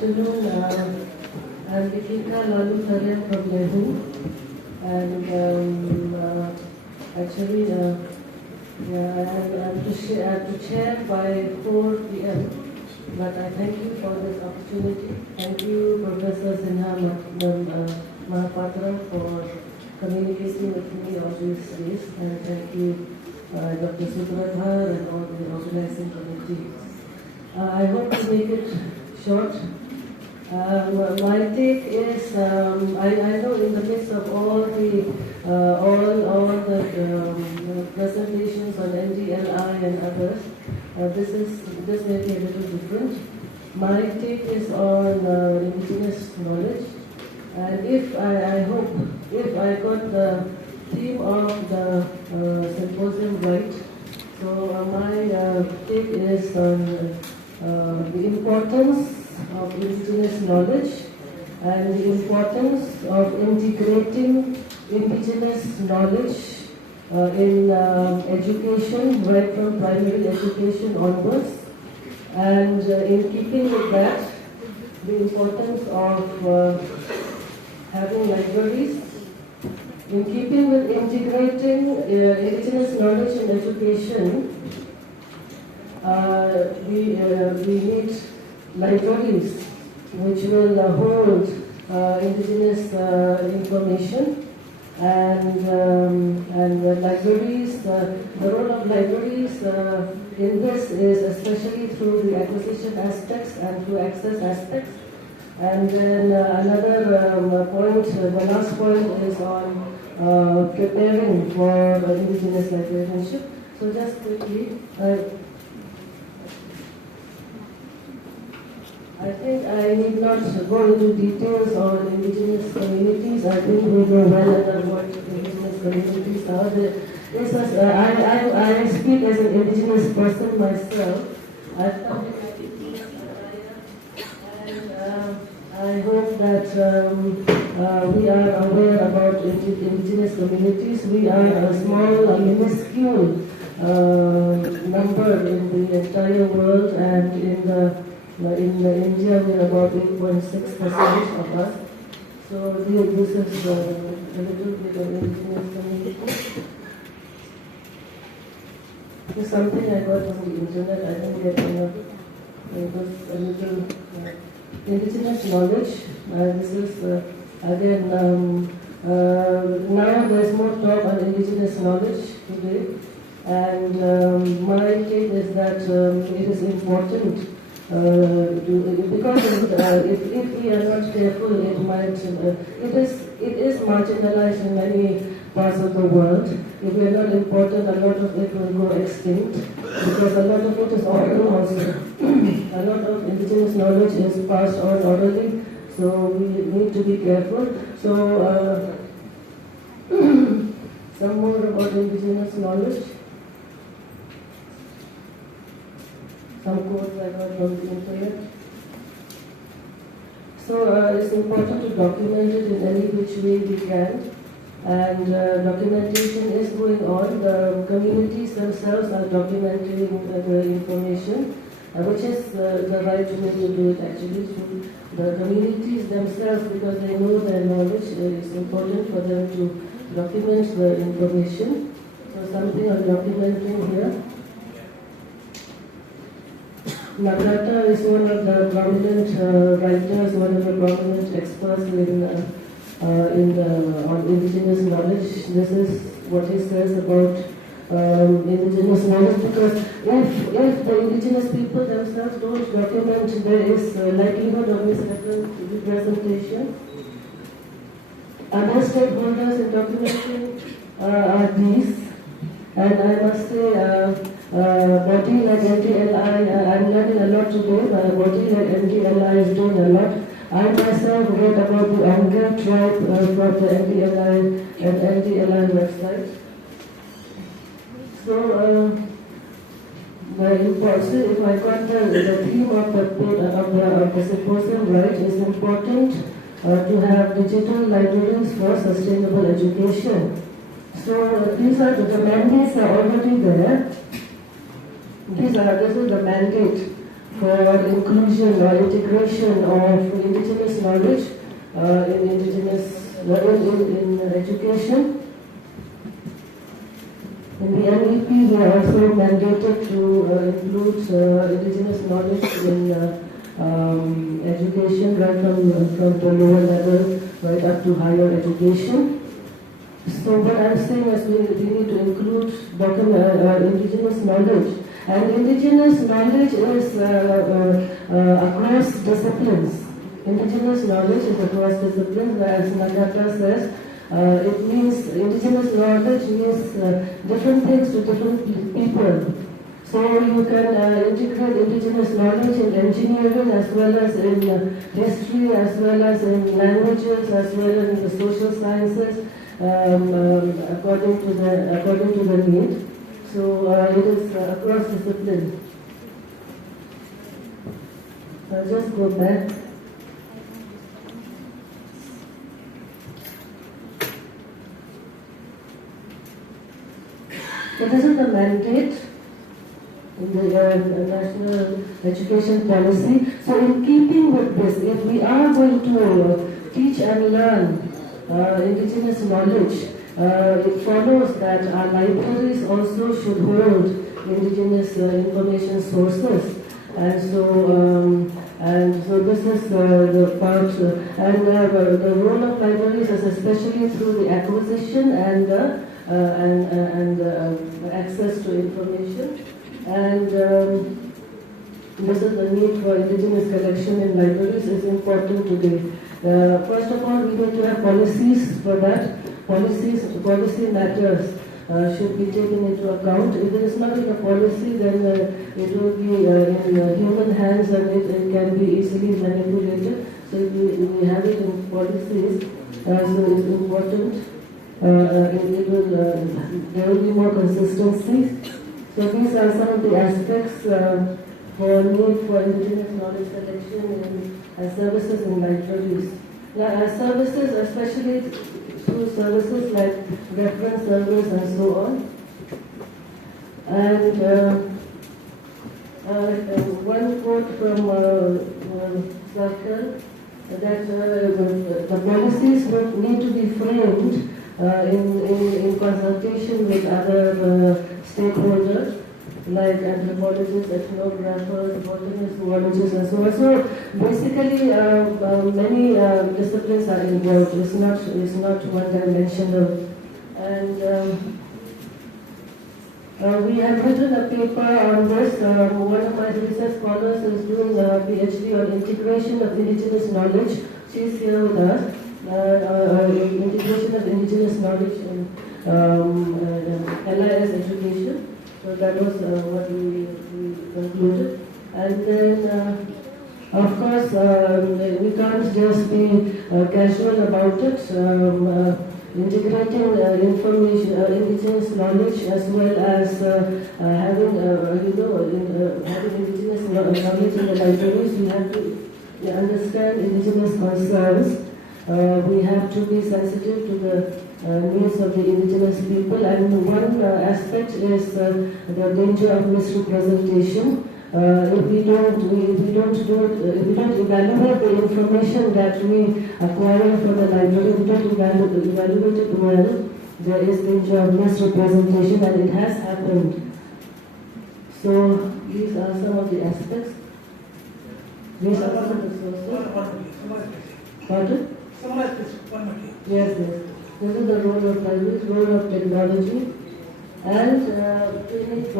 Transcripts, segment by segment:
afternoon. I'm Vikika Lalu Tharyan from Yahoo, and actually I have to chair by 4 p.m. But I thank you for this opportunity. Thank you, Professor Sinha Mahapatra, for communicating with me all these days, and thank you, Dr. Subradhar and all the organizing committee. I hope to make it short. My take is, I know in the midst of all the presentations on NDLI and others, this may be a little different. My take is on indigenous knowledge, and if I got the theme of the symposium right, so my take is on the importance of indigenous knowledge and the importance of integrating indigenous knowledge in education, right from primary education onwards, and in keeping with that, the importance of having libraries. In keeping with integrating indigenous knowledge in education, we need libraries which will hold indigenous information, and libraries. The role of libraries in this is especially through the acquisition aspects and through access aspects. And then another point, the last point is on preparing for indigenous librarianship. So just quickly, I think I need not go into details on indigenous communities. I think we know well enough what indigenous communities are. I speak as an indigenous person myself. I've come in my 50s, and I hope that we are aware about indigenous communities. We are a small, minuscule number in the entire world, and in India, we are about 8.6% of us. So this is a little bit of indigenous community. This is something I got from the internet. I didn't get it was a little indigenous knowledge. This is again now there's more talk on indigenous knowledge today, and my take is that it is important. Because if we are not careful, it is marginalized in many parts of the world. If we are not important, a lot of it will go extinct, because a lot of it is oral also. A lot of indigenous knowledge is passed on orally, so we need to be careful. So some more about indigenous knowledge. Some quotes I got from the internet. So it's important to document it in any which way we can, and documentation is going on. The communities themselves are documenting the information, which is the right way to do it actually. So the communities themselves, because they know their knowledge, it's important for them to document the information. So something on documenting here. Nagrata is one of the prominent writers, one of the prominent experts on indigenous knowledge. This is what he says about indigenous knowledge, because if the indigenous people themselves don't document, there is likelihood of misrepresentation. Other stakeholders in documenting are these, and I must say, body like NDLI, I'm learning a lot today. Body like NDLI is doing a lot. I myself read about the Angar tribe from the NDLI and NDLI website. So, if I got the theme of the symposium right, it's important to have digital libraries for sustainable education. So the mandates are already there. This is the mandate for inclusion or integration of indigenous knowledge in education. In the MEP, we are also mandated to include indigenous knowledge in education, right from the lower level right up to higher education. So what I'm saying is we need to include indigenous knowledge. And indigenous knowledge is across disciplines. Indigenous knowledge is across disciplines, as Nagata says. It means, indigenous knowledge means different things to different people. So you can integrate indigenous knowledge in engineering as well as in history, as well as in languages, as well as in the social sciences, according to the need. So it is across discipline. I'll just go back. So this is the mandate in the National Education Policy. So in keeping with this, if we are going to teach and learn indigenous knowledge, it follows that our libraries also should hold indigenous information sources. And so this is the part, and the role of libraries is especially through the acquisition and access to information. And this is the need for indigenous collection in libraries is important today. First of all, we need to have policies for that. Policy matters should be taken into account. If it is not in a policy, then it will be in human hands and it can be easily manipulated. So if we have it in policies, so it's important. There will be more consistency. So these are some of the aspects for need for indigenous knowledge collection and services in libraries. Now, services, especially through services like reference servers and so on. And one quote from Circle that the policies need to be framed in consultation with other stakeholders like anthropologists, ethnographers, botanists, zoologists, and so on. So basically, many disciplines are involved. It's not one-dimensional. And we have written a paper on this. One of my research scholars is doing a PhD on integration of indigenous knowledge. She's here with us. Integration of indigenous knowledge in LIS education. So that was what we concluded. And then, of course, we can't just be casual about it. Integrating information, indigenous knowledge, as well as having, having indigenous knowledge in the libraries, we have to understand indigenous concerns. We have to be sensitive to the needs of the indigenous people, and one aspect is the danger of misrepresentation. If we don't evaluate the information that we acquire from the library, we don't evaluate it well, there is danger of misrepresentation, and it has happened. So these are some of the aspects. These are some of the sources. Pardon? Yes. This is the role of libraries, role of technology. And it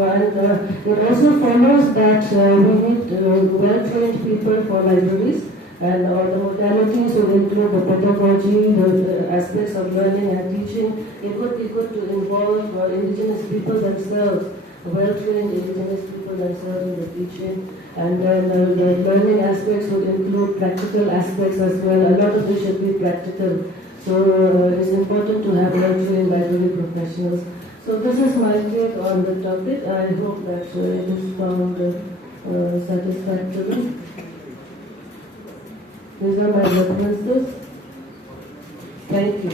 also follows that we need well-trained people for libraries, and all the modalities will include the pedagogy, the aspects of learning and teaching. It would be good to involve indigenous people themselves, well-trained indigenous people themselves in the teaching. And then the learning aspects would include practical aspects as well. A lot of it should be practical. So it's important to have well-trained library professionals. So this is my take on the topic. I hope that it is found satisfactory. These are my references. Thank you.